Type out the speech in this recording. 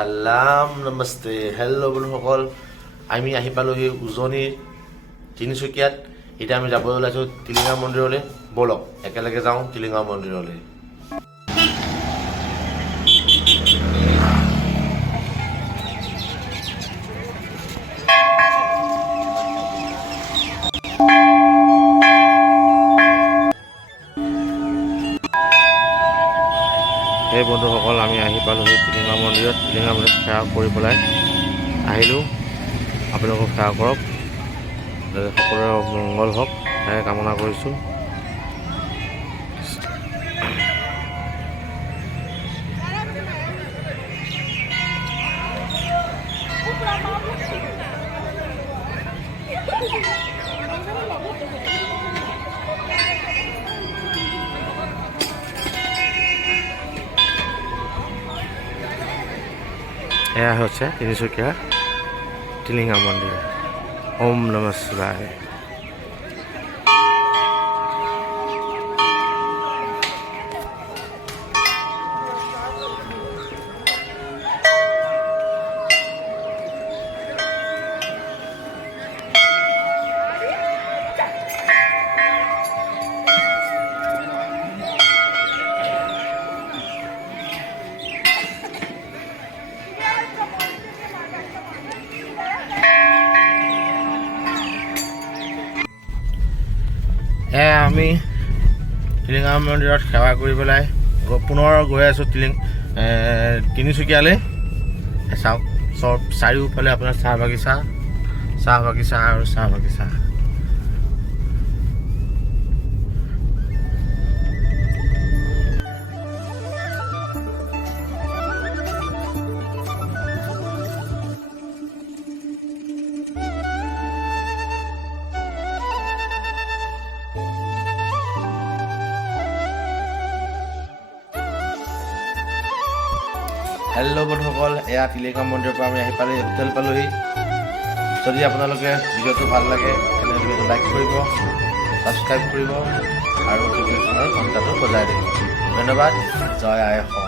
সালাম নমস্তে হেল্ল' বন্ধুসকল, আমি আহি পালোহি উজনিৰ তিনিচুকীয়াত। এতিয়া আমি যাবলৈ ওলাইছোঁ টিলিঙা মন্দিৰলৈ। ব'লক একেলগে যাওঁ টিলিঙা মন্দিৰলৈ। সেই বন্ধুসকল, আমি আহি পালোহি টিলিঙা মন্দিৰত। টিলিঙা মন্দিৰত সেৱা কৰি পেলাই আহিলোঁ। আপোনালোকক সেৱা কৰক, সকলোৰে মংগল হওক তাকে কামনা কৰিছোঁ। এয়া হৈছে তিনিচুকীয়া টিলিঙা মন্দিৰ। ওম নমঃ শিৱায়। আমি টিলিঙা মন্দিৰত সেৱা কৰি পেলাই পুনৰ গৈ আছোঁ তিনিচুকীয়ালৈ। চাওক চব চাৰিওফালে আপোনাৰ চাহ বাগিচা আৰু চাহ বাগিচা। হেল্ল' বন্ধুসকল, এয়া টিলিঙা মন্দিৰৰ পৰা আমি আহি পালোহি, হোটেল পালোহি। যদি আপোনালোকে ভিডিঅ'টো ভাল লাগে তেন্তে ভিডিঅ'টো লাইক কৰিব, ছাবস্ক্ৰাইব কৰিব আৰু ন'টিফিকেশ্যনৰ ঘণ্টাটো বজাই দিব। ধন্যবাদ। জয় আই অসম।